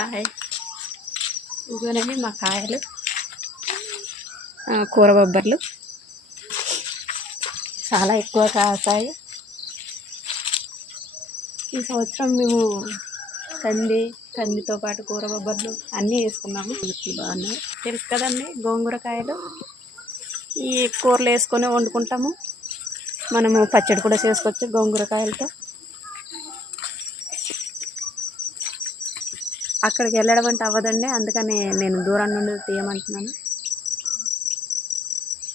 Hi, ఇదిగోనండి మా కాయలు, కూర బొబ్బర్లు చాలా ఎక్కువ కాస్తాయి. ఈ సంవత్సరం మేము కందితో పాటు కూర బొబ్బర్లు అన్నీ వేసుకున్నాము. బాగున్నాయి. తెలుసు కదండి, గోంగూర కాయలు ఈ కూరలు వేసుకొని వండుకుంటాము. మనము పచ్చడి కూడా చేసుకోవచ్చు గోంగూర కాయలతో. అక్కడికి వెళ్ళడం అంటే అవ్వదండి, అందుకని నేను దూరం నుండి తీయమంటున్నాను.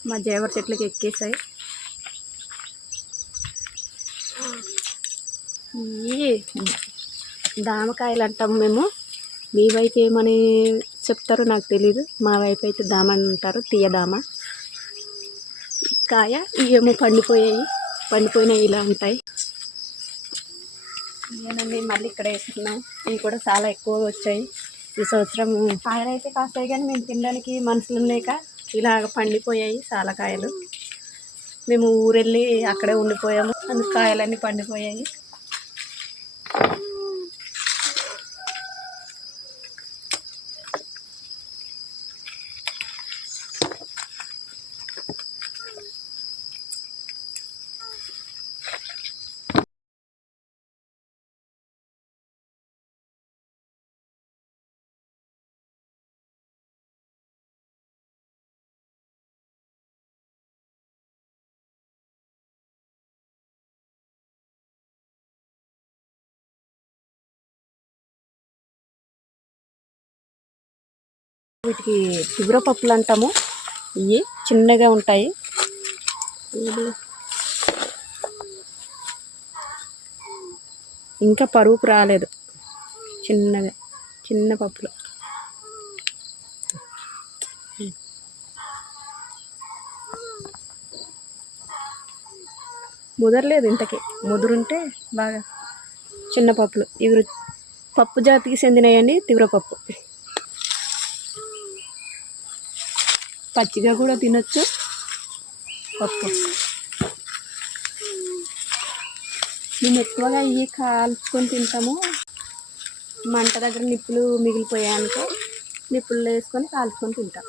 మా జేవర చెట్లకి ఎక్కేసాయి. ఈ దామకాయలు అంటాము మేము. మీ వైపు ఏమని చెప్తారో నాకు తెలీదు. మా వైపు అయితే దామ అని అంటారు, తీయదామ. కాయ ఇవేమో పండిపోయినాయి ఇలా ఉంటాయి. నేనండి మళ్ళీ ఇక్కడ వేసుకున్నాం. ఇవి కూడా చాలా ఎక్కువగా వచ్చాయి ఈ సంవత్సరం. కాయలు అయితే కాస్తాయి కానీ మేము తినడానికి మనుషులు లేక ఇలాగ పండిపోయాయి చాలా కాయలు. మేము ఊరెళ్ళి అక్కడే ఉండిపోయాము, అందుకు కాయలన్నీ పండిపోయాయి. వీటికి తిగుర పప్పులు అంటాము. ఇవి చిన్నగా ఉంటాయి. ఇంకా పరువుకు రాలేదు, చిన్న పప్పులు. ముదరలేదు, ఇంతకీ ముదురుంటే బాగా. చిన్న పప్పులు ఇవి పప్పు జాతికి చెందినాయండి. తివరపప్పు పచ్చిగా కూడా తినొచ్చు. పప్పు మేము ఎక్కువగా ఇవి కాల్చుకొని తింటాము. మంట దగ్గర నిప్పులు మిగిలిపోయాయంటే నిప్పుల్లో వేసుకొని కాల్చుకొని తింటాం.